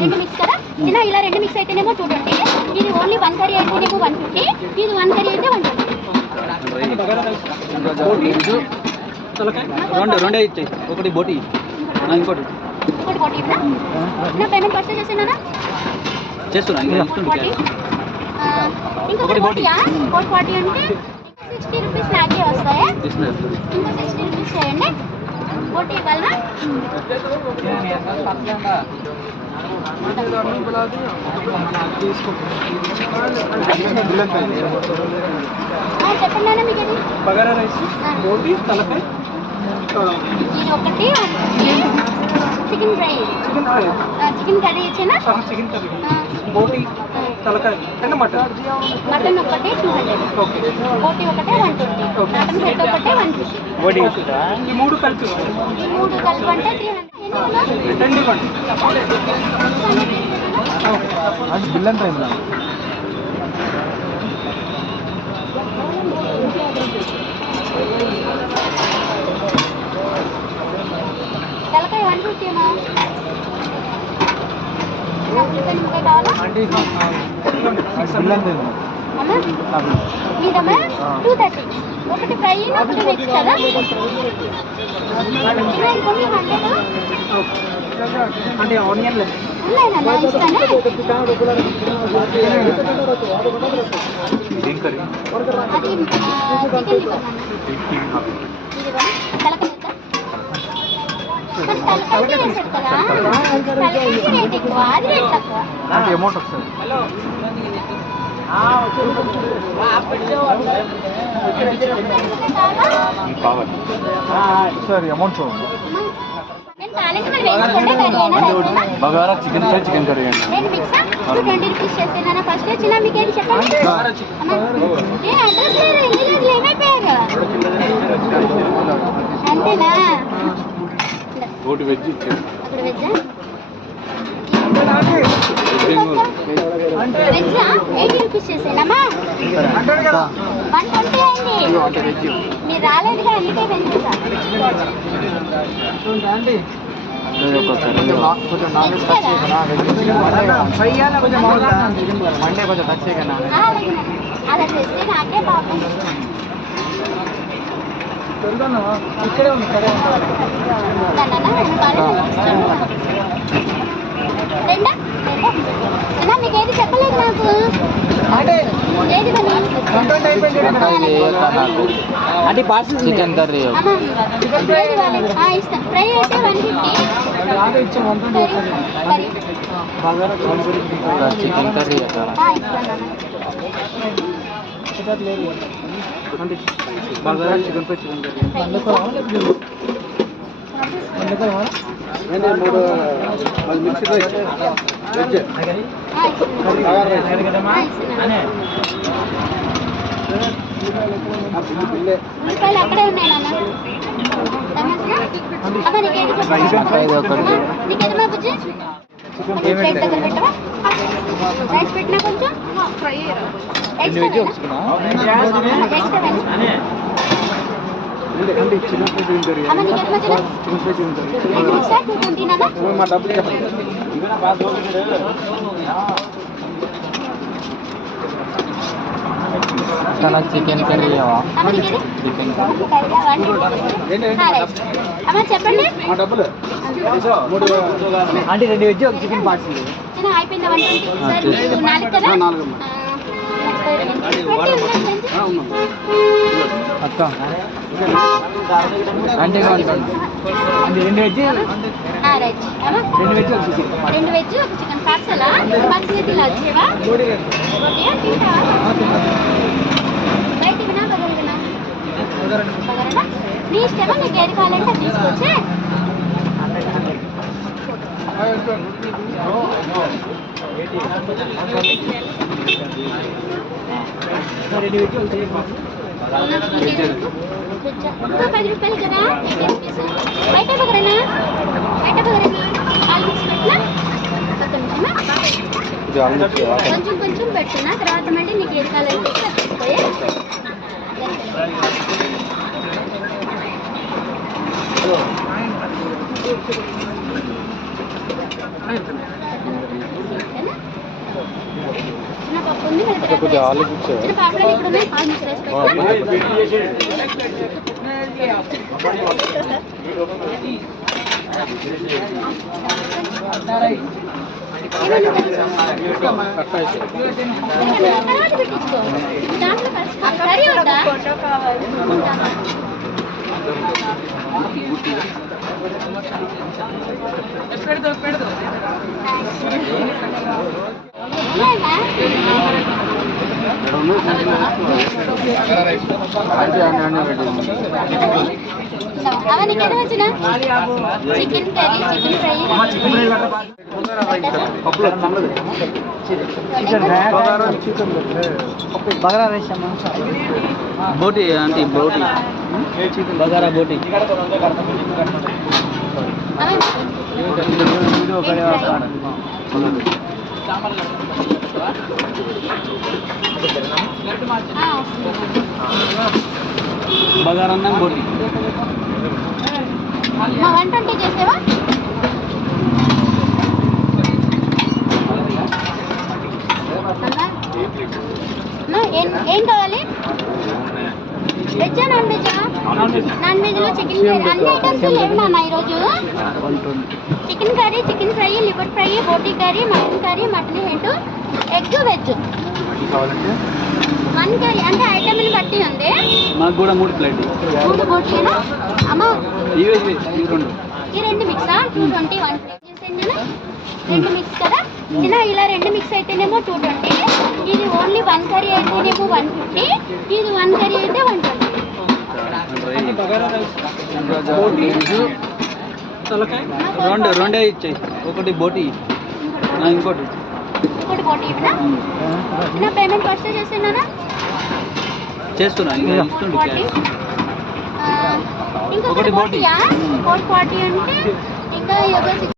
రెండు మిక్స్ కదా. ఇలా రెండు మిక్స్ అయితేనేమో 220. ఇది ఓన్లీ 1 కర్రీ అయితేనేమో 150. ఇది 1 కర్రీ అయితే 120. రెండే ఇచ్చాయి. ఒకటి బోటి ఇంకోటి బోటి నా పేమెంట్ ఫస్ట్ చేసేనా చేస్తున్నా. ఇంకొకటి బోటియా 440 అంటే 60 రూపీస్ నాకే వస్తాయా? ఇంకా 60 రూపీస్ చేయండి. బోటి ఇవ్వాలనా? చెప్పండి అన్న మీకు బగారా రైస్, బోటి, తలకాయ, ఇది ఒకటి చికెన్ ఫ్రై, చికెన్ కర్రీ ఇచ్చేనా? చికెన్ కర్రీ, బోటి, తలకాయ అంటే మటన్. మటన్ ఒకటి 200, బోటి ఒకటే 120, మటన్ సెట్ ఒకటే 150. ఈ మూడు కలిపి అంటే 300. రెండు ఇవ్వండి. బిల్ ఎంత అయిందా? తలకాయ 150 అమ్మా. నిమ్మకాయ కావాలా అమ్మా? మీదమ్మా 230. ఒకటి ఫ్రై ఒకటి మిక్స్ కదా. అంటే ఆనియన్ ఉన్నాయన్నా ఇస్తానే. అది చికెన్ తలకాయ వేసాడు కదా. తలకాయ రేట్ ఎక్కువ, అది రేట్ తక్కువ. అమౌంట్ వస్తుంది. సార్ అమౌంట్ చూడండి. Bagara chicken fry, chicken curry అండి. నేను మిక్స్ 20 రూపీస్ చేసేనా ఫస్ట్. చిన్న మీకు ఏది చెప్పండి. ఏమైపోయారు అంతేనా? ఒకటి వెజ్ ఇచ్చారు. అప్పుడు వెజ్జా? Veg 80 rupees చేసేనమ్మా. 120 అయింది. మీరు రాలేదుగా, అందుకే పెంచుతా. అలా చేస్తే నాకే పాపం. ఇక్కడే ఉంది. రెండా మీకు ఏది చెప్పలేదు నాకు. ఏది అంటే పార్సల్ చికెన్ కర్రీ ఇస్తాను. ఫ్రై అయితే 150. Chicken curry bagara chicken fry, chicken curry. మూడు మిక్సీలో వెజ్ ఉల్లిపాయలు అక్కడే ఉన్నాయి నాన్న. నీకేదమ్మా బుజ్జి? ప్లేట్ దగ్గర పెట్టవా? రైస్ పెట్టినా కొంచెం మా డబ్బులు చెప్పండి. చికెన్ కర్రీ చికెన్ అమ్మ చెప్పండి. మా డబ్బులు అంటే 2 వెజ్ ఒక చికెన్ పార్సల్ అయిపోయిందా? 120 4 కదా. అక్క అంటే 2 వెజ్ 2 వెజ్ ఒక చికెన్. 2 వెజ్ ఒక చికెన్ పార్సలా? పార్సల్ ఇలా వచ్చేవా? రైట్ ఇవినా బగరినా? బగరనా నీ ఇష్టమా. నీకు ఏది కావాలంటే అది తీసుకొచ్చే. ఇంకా 10 రూపాయలు కదా. 80 రూపీస్. బయట బగరనా? బయట బగరనా? కాల్ మిక్స్ పెట్టినా కొంచెం కొంచెం పెట్టున్నా. తర్వాత మళ్ళీ నీకు ఏది కావాలంటే తీసుకోయే. చిన్న పప్పు ఉంది చిన్న పాపలు ఇప్పుడు ఉన్నాయి పాలు మిక్స్ వేసి కర్రీ వద్దా అవన్నీ ఎంత వచ్చిన chicken curry chicken fry bagara rice అమ్మా బోటి అంటే బోటి చికెన్ బగారా బోటి బగారా అన్నం బోటి మా 120 చేసేవా ఏం కావాలి వెజ్జా నాన్ వెజ్జా నాన్ వెజ్లో చికెన్ కర్రీ అన్ని ఐటమ్స్ లేవు నాన్న ఈరోజు chicken curry chicken fry liver fry బోటీ curry mutton head egg veg 1 curry అంటే ఐటమ్ని బట్టి ఉంది మాకు కూడా 3 ప్లేట్ 3 బోటీనా అమ్మ ఈ రెండు ఈ రెండు మిక్సా 220 1 ప్లేట్ చేసేయండి రెండు మిక్స్ కదా ఇలా 2 మిక్స్ అయితేనేమో 220 ఇది ఓన్లీ 1 కర్రీ అయితేనేమో 150 ఇది 1 కర్రీ అయితే 120 రెండే ఇచ్చాయి ఒకటి బోటి ఇంకోటి బోటీ ఇవ్వనా నా పేమెంట్ ఫస్ట్ చేస్తున్నానా చేస్తున్నా ఇస్తుండు ఇంకొకటి బోటీయా 440 అంటే ఇంకా